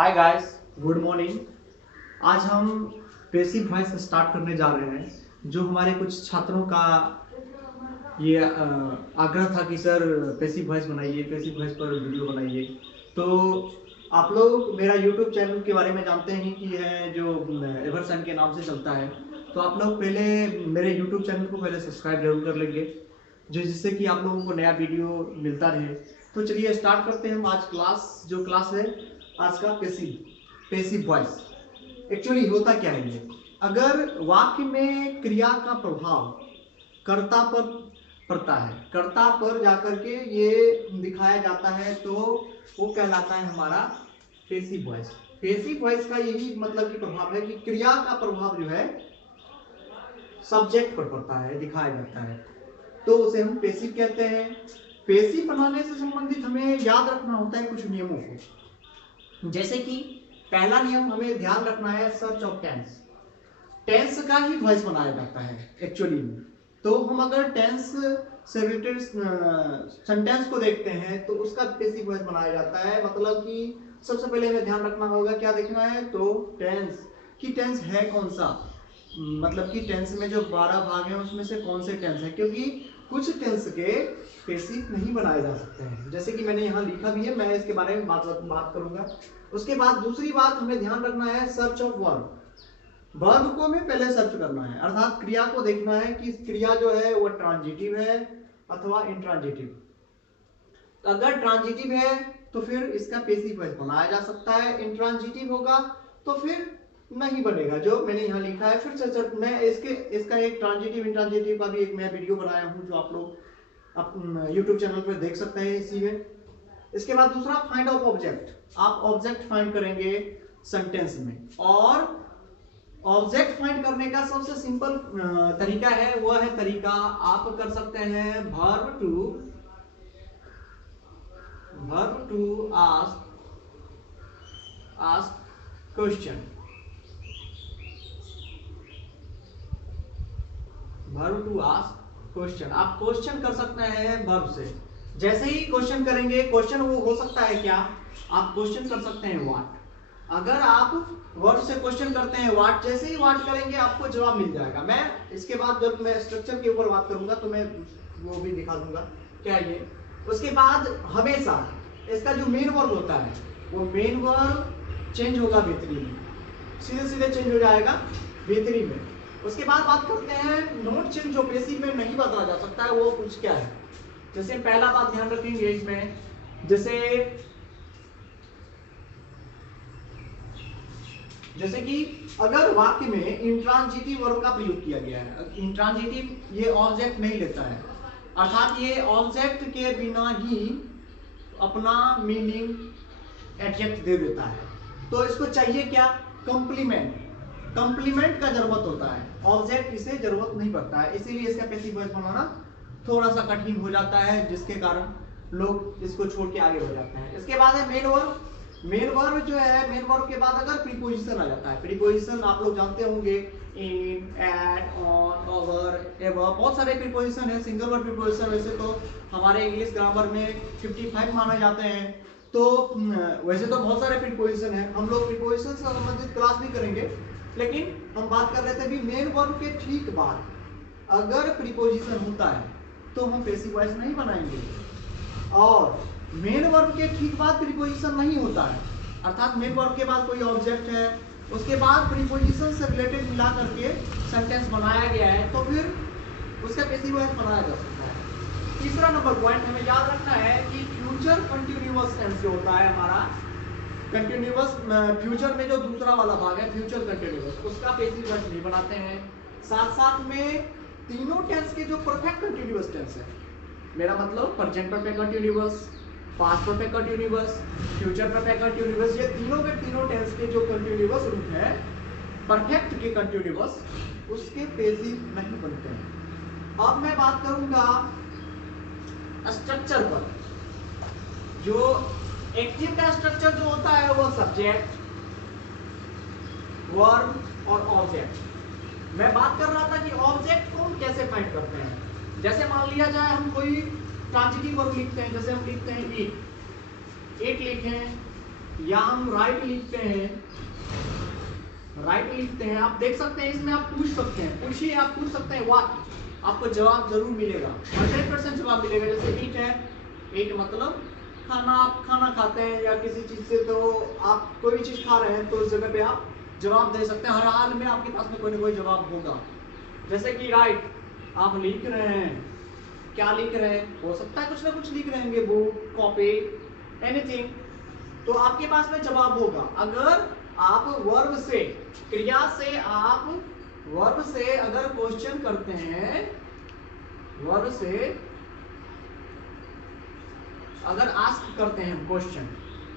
Hi guys, good morning. आज हम passive voice start करने जा रहे हैं। जो हमारे कुछ छात्रों का ये आग्रह था कि सर पेसिव वॉइस बनाइए, पेसिव वॉइस पर वीडियो बनाइए। तो आप लोग मेरा यूट्यूब चैनल के बारे में जानते हैं कि है जो एवर्सन के नाम से चलता है। तो आप लोग पहले मेरे यूट्यूब चैनल को पहले सब्सक्राइब जरूर कर लेंगे, जो जिससे कि आप लोगों को नया वीडियो मिलता रहे। तो चलिए स्टार्ट करते हैं हम आज क्लास है आज का पेसिव वॉइस। एक्चुअली होता क्या है ये, अगर वाक्य में क्रिया का प्रभाव कर्ता पर पड़ता है, कर्ता पर जाकर के ये दिखाया जाता है, तो वो कहलाता है हमारा पेसिव वॉइस। पेसिव वॉइस का यही मतलब कि प्रभाव है कि क्रिया का प्रभाव जो है सब्जेक्ट पर पड़ता है, दिखाया जाता है, तो उसे हम पेसिव कहते हैं। पेसिव बनाने से संबंधित हमें याद रखना होता है कुछ नियमों को। जैसे कि पहला नियम हमें ध्यान रखना है, सर्च ऑफ टेंस। टेंस का ही वॉइस बनाया जाता है एक्चुअली में। तो हम अगर टेंस से रिलेटेड सेंटेंस को देखते हैं तो उसका पेसिव वॉइस बनाया जाता है। मतलब कि सबसे पहले हमें ध्यान रखना होगा, क्या देखना है, तो टेंस कि टेंस है कौन सा। मतलब कि टेंस में जो 12 भाग हैं उसमें से कौन से टेंस है, क्योंकि कुछ टेंस के पेसिव नहीं बनाए जा सकते हैं। जैसे कि मैंने यहाँ लिखा भी है, मैं इसके बारे में बात करूंगा। उसके बाद दूसरी बात हमें ध्यान रखना है, सर्च ऑफ वर्ब। वर्ब को हमें पहले सर्च करना है, अर्थात क्रिया को देखना है कि क्रिया जो है वो ट्रांजिटिव है अथवा इंट्रांजिटिव। अगर ट्रांजिटिव है तो फिर इसका पेसिव वॉइस बनाया जा सकता है, इंट्रांजिटिव होगा तो फिर नहीं बनेगा, जो मैंने यहाँ लिखा है। फिर मैं इसका एक ट्रांजिटिव इंट्रांजिटिव का भी एक मैं वीडियो बनाया हूँ, जो आप लोग यूट्यूब चैनल पर देख सकते हैं इसी में। इसके बाद दूसरा, फाइंड ऑफ ऑब्जेक्ट। आप ऑब्जेक्ट फाइंड करेंगे सेंटेंस में, और ऑब्जेक्ट फाइंड करने का सबसे सिंपल तरीका है, वह है तरीका आप कर सकते हैं verb to ask question. Verb to ask question, आप क्वेश्चन कर सकते हैं वर्ब से। जैसे ही क्वेश्चन करेंगे, क्वेश्चन वो हो सकता है क्या, आप क्वेश्चन कर सकते हैं व्हाट। अगर आप वर्ड से क्वेश्चन करते हैं व्हाट, जैसे ही व्हाट करेंगे आपको जवाब मिल जाएगा। मैं इसके बाद जब मैं स्ट्रक्चर के ऊपर बात करूंगा तो मैं वो भी दिखा दूंगा क्या ये। उसके बाद हमेशा इसका जो मेन वर्ब होता है वो मेन वर्ब चेंज होगा बेहतरी में, सीधे सीधे चेंज हो जाएगा बेहतरी में। उसके बाद बात करते हैं नोट चेंज, जो पेसिव में नहीं बदला जा सकता है, वो कुछ क्या है। जैसे पहला बात ध्यान रखेंगे इसमें, जैसे कि अगर वाक्य में इंट्रांजिटिव वर्ब का प्रयोग किया गया है, इंट्रांजिटिव ये ऑब्जेक्ट नहीं लेता है, अर्थात ये ऑब्जेक्ट के बिना ही अपना मीनिंग एडजेक्ट दे देता है, तो इसको चाहिए क्या, कंप्लीमेंट। कंप्लीमेंट का जरूरत होता है, ऑब्जेक्ट इसे जरूरत नहीं पड़ता है, इसीलिए इसका पेसिव वॉइस बनाना थोड़ा सा कठिन हो जाता है, जिसके कारण लोग इसको छोड़ के आगे बढ़ जाते हैं। इसके बाद है मेन वर्ब। मेन वर्ब जो है, मेन वर्ब के बाद अगर प्रीपोजिशन आ जाता है, प्रीपोजिशन आप लोग जानते होंगे, इन, एट, ऑन, ओवर, एवर, बहुत सारे प्रीपोजिशन है। सिंगल वर्ड प्रीपोजिशन वैसे तो हमारे इंग्लिश ग्रामर में 55 माने जाते हैं, तो वैसे तो बहुत सारे प्रीपोजिशन है। हम लोग प्रीपोजिशन से संबंधित क्लास नहीं करेंगे, लेकिन हम बात कर रहे थे भी मेन वर्ब के ठीक बाद अगर प्रीपोजिशन होता है तो हम पेसिव वॉइस नहीं बनाएंगे, और मेन वर्ब के ठीक बाद प्रीपोजिशन नहीं होता है, अर्थात मेन वर्ब के बाद कोई ऑब्जेक्ट है, उसके बाद प्रीपोजिशन से रिलेटेड मिला करके सेंटेंस बनाया गया है, तो फिर उसका पेसिव वॉइस बनाया जा सकता है। तीसरा नंबर पॉइंट हमें याद रखना है कि फ्यूचर कंटिन्यूअस टेंस जो होता है हमारा, कंटिन्यूअस फ्यूचर में जो दूसरा वाला भाग है फ्यूचर कंटिन्यूअस, उसका पेसिव वॉइस नहीं बनाते हैं। साथ साथ में तीनों टेंस के जो परफेक्ट कंटिन्यूअस टेंस है, मेरा मतलब present perfect continuous, past perfect continuous, future perfect continuous, ये तीनों के तीनों टेंस के जो कंटिन्यूअस रूप है परफेक्ट के कंटिन्यूअस, उसके पेसिव नहीं बनते हैं। अब मैं बात करूंगा स्ट्रक्चर पर। जो एक्टिव का स्ट्रक्चर जो होता है वो सब्जेक्ट, वर्ब और ऑब्जेक्ट। मैं बात कर रहा था कि ऑब्जेक्ट को हम कैसे फाइंड करते हैं। जैसे मान लिया जाए हम कोई ट्रांजिटिव वर्ब लिखते हैं, जैसे हम लिखते हैं ईट, ईट लिखें, या हम राइट लिखते हैं, राइट लिखते हैं, आप देख सकते हैं इसमें आप पूछ सकते हैं, पूछिए, आप पूछ सकते हैं व्हाट, आपको जवाब जरूर मिलेगा, 100% जवाब मिलेगा। जैसे ईट है, ईट मतलब खाना, आप खाना खाते हैं या किसी चीज से, तो आप कोई भी चीज खा रहे हैं तो उस जगह पे आप जवाब दे सकते हैं, हर हाल में आपके पास में कोई ना कोई जवाब होगा। जैसे कि राइट, आप लिख रहे हैं, क्या लिख रहे हैं, हो सकता है कुछ ना कुछ लिख रहे होंगे, बुक, कॉपी, एनीथिंग, तो आपके पास में जवाब होगा। अगर आप वर्ब से, क्रिया से, आप वर्ब से अगर क्वेश्चन करते हैं, वर्ब से अगर आस्क करते हैं क्वेश्चन,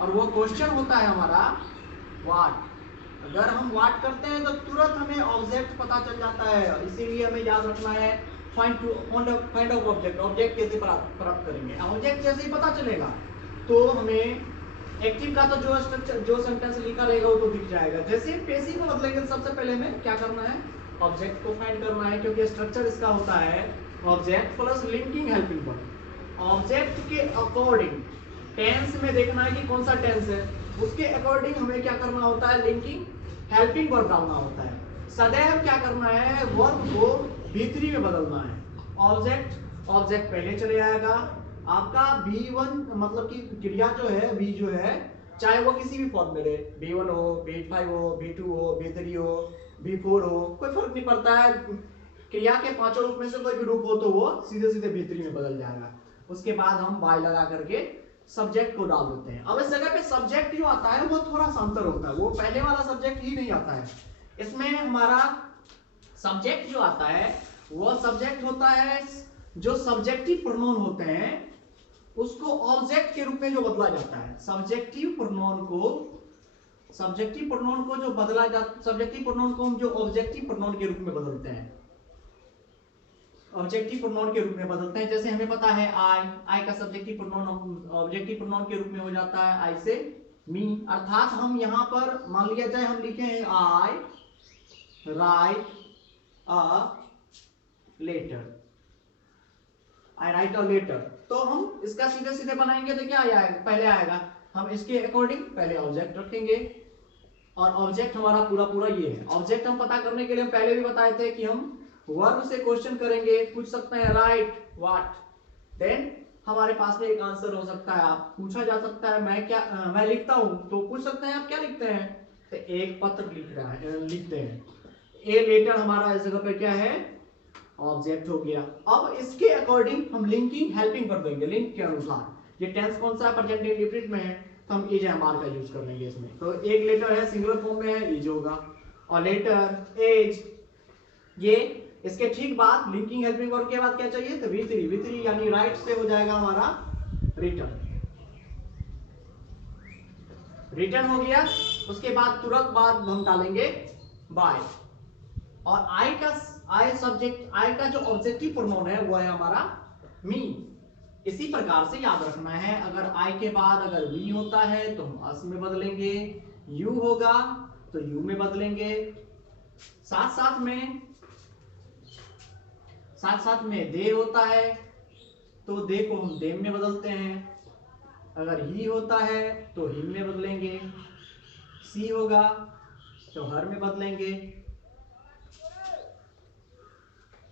और वो क्वेश्चन होता है हमारा व्हाट, अगर हम व्हाट करते हैं तो तुरंत हमें ऑब्जेक्ट पता चल जाता है, इसीलिए हमें याद रखना है फाइंड आउट ऑब्जेक्ट, ऑब्जेक्ट कैसे प्राप्त करेंगे, ऑब्जेक्ट जैसे ही पता चलेगा तो हमें एक्टिव का तो जो स्ट्रक्चर, जो सेंटेंस लिखा रहेगा वो तो दिख जाएगा। जैसे पैसिव में बदलेंगे, सबसे पहले हमें क्या करना है, ऑब्जेक्ट को फाइंड करना है, क्योंकि स्ट्रक्चर इसका होता है object plus linking helping verb. Object के अकॉर्डिंग टेंस में देखना है कि कौन सा टेंस है, उसके अकॉर्डिंग हमें क्या करना होता है, लिंकिंग हेल्पिंग वर्ब डालना होता है। सदैव क्या करना है, वर्ब को V3 में बदलना है। ऑब्जेक्ट पहले चले आएगा, आपका B1 मतलब कि क्रिया जो है, B जो है, चाहे वो किसी भी फॉर्म में रहे, B1 हो, B5 हो, B2 हो, B3 हो, B4 हो, कोई फर्क नहीं पड़ता है, क्रिया के पांचों रूप में से कोई भी रूप हो तो वो सीधे सीधे B3 में बदल जाएगा। उसके बाद हम Y लगा करके सब्जेक्ट को डाल देते हैं। अब इस जगह पे सब्जेक्ट जो आता है वो थोड़ा सा अंतर होता है, वो पहले वाला सब्जेक्ट ही नहीं आता है। इसमें हमारा सब्जेक्ट जो आता है वो सब्जेक्ट होता है, जो सब्जेक्टिव प्रोनाउन होते हैं उसको ऑब्जेक्ट के रूप में जो बदला जाता है। सब्जेक्टिव प्रोनाउन को जो बदला जाता, सब्जेक्टिव प्रोनाउन को हम जो ऑब्जेक्टिव प्रोनाउन के रूप में बदलते हैं, ऑब्जेक्टिव प्रोनाउन के रूप में बदलते हैं। जैसे हमें पता है आई का सब्जेक्टिव प्रोनाउन ऑब्जेक्टिव प्रोनाउन के रूप में हो जाता है आई से मी, अर्थात हम यहां पर मान लिया जाए हम लिखे हैं I write a letter, I write a letter, तो हम इसका सीधे सीधे बनाएंगे तो क्या आएगा, पहले आएगा, हम इसके अकॉर्डिंग पहले ऑब्जेक्ट रखेंगे, और ऑब्जेक्ट हमारा पूरा ये है। ऑब्जेक्ट हम पता करने के लिए हम पहले भी बताए थे कि हम वर्ब से क्वेश्चन करेंगे, पूछ सकते हैं राइट व्हाट, देन हमारे पास में एक आंसर हो सकता है, आप पूछा जा सकता है मैं लिखता हूं, तो पूछ सकते हैं आप क्या लिखते हैं, तो एक पत्र लिखते हैं, ए लेटर हमारा इस जगह पे क्या है, ऑब्जेक्ट हो गया। अब इसके अकॉर्डिंग हम लिंकिंग हेल्पिंग कर देंगे, लिंक के अनुसार, ये टेंस कौन सा है, प्रेजेंट इंडेफिनिट में है, तो हम इज एमआर का यूज कर लेंगे इसमें। तो एक लेटर है सिंगुलर फॉर्म में है, इज होगा, और लेटर एज, ये इसके ठीक बाद लिंकिंग हेल्पिंग वर्ब के बाद क्या चाहिए, तो V3 यानी राइट से हो जाएगा हमारा रिटर्न हो गया। उसके बाद तुरंत बाद हम डालेंगे बाय, और आई का जो ऑब्जेक्टिव प्रोनाउन है वो है हमारा मी। इसी प्रकार से याद रखना है, अगर आई के बाद अगर वी होता है तो हम अस में बदलेंगे, यू होगा तो यू में बदलेंगे, साथ साथ में दे होता है तो दे को हम देम में बदलते हैं, अगर ही होता है तो हिम में बदलेंगे, सी होगा तो हर में बदलेंगे,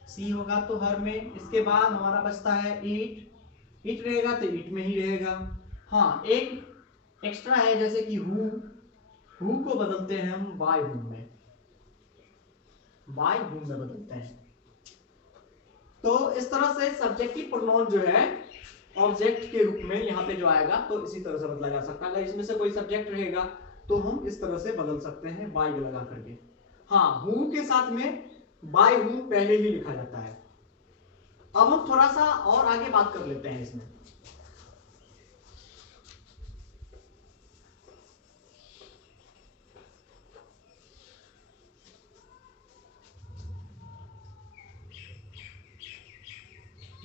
सी होगा तो हर में। इसके बाद हमारा बचता है इट रहेगा तो इट में ही रहेगा। हाँ, एक एक्स्ट्रा है, जैसे कि हु को बदलते हैं हम बाय हुम में बदलते हैं। तो इस तरह से सब्जेक्टिव प्रोनाउन जो है ऑब्जेक्ट के रूप में यहाँ पे जो आएगा तो इसी तरह से बदला जा सकता है। अगर इसमें से कोई सब्जेक्ट रहेगा तो हम इस तरह से बदल सकते हैं बाय लगा करके। हाँ, हु के साथ में बाय हु पहले ही लिखा जाता है। अब हम थोड़ा सा और आगे बात कर लेते हैं इसमें।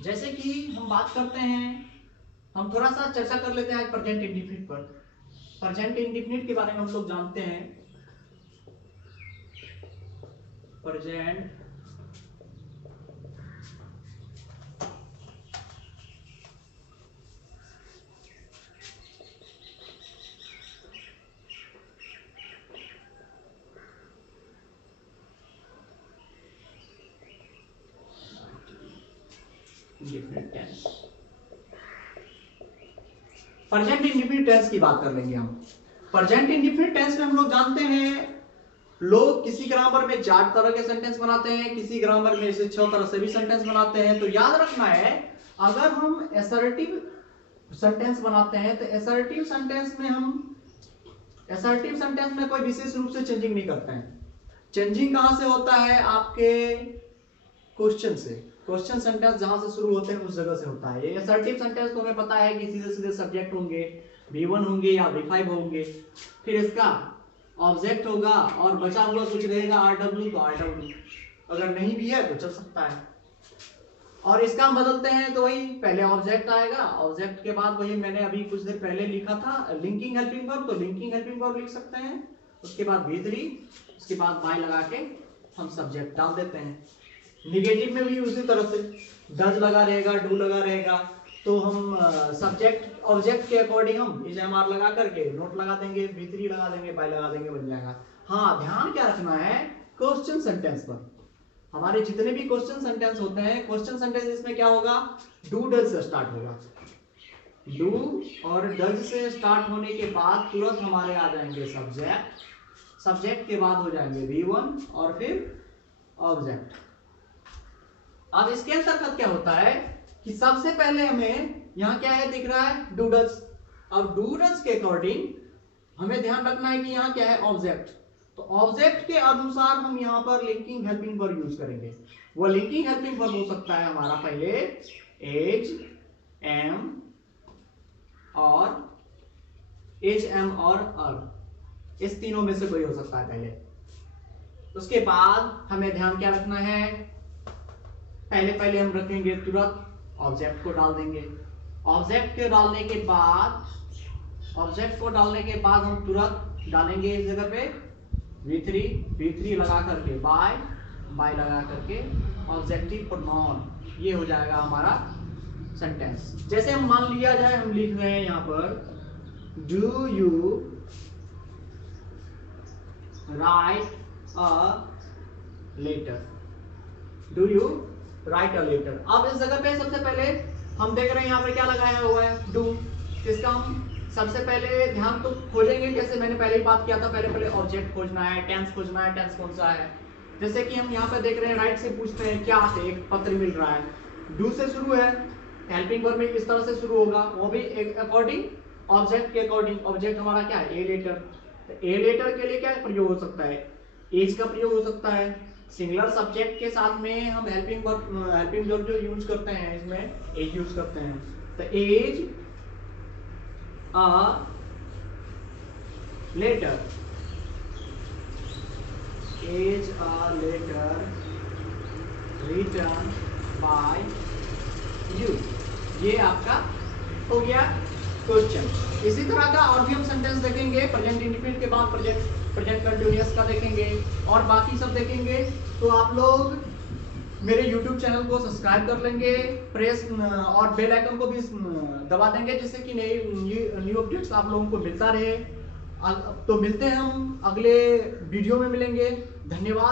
जैसे कि हम बात करते हैं, हम थोड़ा सा चर्चा कर लेते हैं प्रेजेंट इंडेफिनिट पर। प्रेजेंट इंडेफिनिट के बारे में हम लोग जानते हैं, present indefinite tense. Present indefinite tense की बात कर लेंगे हम। प्रेजेंट इंडेफिनिट टेंस में हम लोग जानते हैं लोग किसी ग्रामर में 4 तरह के सेंटेंस बनाते हैं, किसी ग्रामर में से 6 तरह से भी सेंटेंस बनाते हैं। तो याद रखना है, अगर हम असर्टिव सेंटेंस बनाते हैं तो असर्टिव सेंटेंस में कोई विशेष रूप से चेंजिंग नहीं करते हैं। चेंजिंग कहां से होता है? आपके क्वेश्चन से। क्वेश्चन सेंटेंस जहां से शुरू होते हैं उस जगह से होता है। ये असर्टिव सेंटेंस तो हमें पता है कि सीधे सीधे सब्जेक्ट होंगे, V1 होंगे या V5 होंगे, फिर इसका ऑब्जेक्ट होगा और बचा हुआ कुछ रहेगा RW तो RW, अगर नहीं भी है तो चल सकता है। और इसका हम बदलते हैं तो वही पहले ऑब्जेक्ट आएगा, ऑब्जेक्ट के बाद वही मैंने अभी कुछ देर पहले लिखा था लिंकिंग हेल्पिंग वर्ब, तो लिंकिंग हेल्पिंग वर्ब लिख सकते हैं। उसके बाद V3, उसके बाद बाय लगा के हम सब्जेक्ट डाल देते हैं। निगेटिव में भी उसी तरह से डज लगा रहेगा, डू लगा रहेगा, तो हम सब्जेक्ट ऑब्जेक्ट के अकॉर्डिंग हम इज एम आर लगा करके नोट लगा देंगे, V3 लगा देंगे, बाय लगा देंगे, बन जाएगा। हाँ, ध्यान क्या रखना है क्वेश्चन सेंटेंस पर। हमारे जितने भी क्वेश्चन सेंटेंस होते हैं, क्वेश्चन सेंटेंस इसमें क्या होगा? डू डज से स्टार्ट होगा। डू और डज से स्टार्ट होने के बाद तुरंत हमारे आ जाएंगे सब्जेक्ट, सब्जेक्ट के बाद हो जाएंगे V1 और फिर ऑब्जेक्ट। अब इसके अंतर्गत क्या होता है कि सबसे पहले हमें यहाँ क्या है दिख रहा है? Do does. अब डू डज के अकॉर्डिंग हमें ध्यान रखना है कि यहाँ क्या है? ऑब्जेक्ट। तो ऑब्जेक्ट के अनुसार हम यहाँ पर लिंकिंग हेल्पिंग वर्ब यूज करेंगे। वो लिंकिंग हेल्पिंग वर्ब हो सकता है हमारा पहले एज, एम और एज, एम और अर, इस तीनों में से कोई हो सकता है पहले। उसके बाद हमें ध्यान क्या रखना है? पहले हम रखेंगे तुरंत ऑब्जेक्ट को डाल देंगे। ऑब्जेक्ट के डालने के बाद हम तुरंत डालेंगे इस जगह पे V3 लगा करके बाय लगा करके ऑब्जेक्टिव प्रोनाउन, ये हो जाएगा हमारा सेंटेंस। जैसे हम मान लिया जाए हम लिख रहे हैं यहाँ पर do you write a letter, do you write a letter. अब इस जगह पे सबसे पहले हम देख रहे हैं यहाँ पे क्या लगाया हुआ है? डू। इसका हम सबसे पहले ध्यान तो खोजेंगे, जैसे मैंने पहले ही बात किया था, पहले ऑब्जेक्ट खोजना है, टेंस खोजना है, टेंस कौन सा है। जैसे कि हम यहाँ पे देख रहे हैं राइट से पूछते हैं क्या है, एक पत्र मिल रहा है, डू से शुरू है, हेल्पिंग वर्ब में इस तरह से शुरू होगा, वो भी एक अकॉर्डिंग ऑब्जेक्ट के अकॉर्डिंग। ऑब्जेक्ट हमारा क्या है? A letter. तो ए लेटर के लिए क्या प्रयोग हो सकता है? एज का प्रयोग हो सकता है। सिंगुलर सब्जेक्ट के साथ में हम हेल्पिंग वर्ब जो यूज करते हैं इसमें एज यूज करते हैं। तो as a letter, as a letter written by you, ये आपका हो गया क्वेश्चन। इसी तरह का और भी हम सेंटेंस देखेंगे, प्रेजेंट इंडेफिनिट के बाद प्रेजेंट कंटिन्यूअस का देखेंगे और बाकी सब देखेंगे। तो आप लोग मेरे YouTube चैनल को सब्सक्राइब कर लेंगे, प्रेस और बेल आइकन को भी दबा देंगे, जिससे कि न्यू अपडेट्स आप लोगों को मिलता रहे। तो मिलते हैं हम अगले वीडियो में, मिलेंगे। धन्यवाद।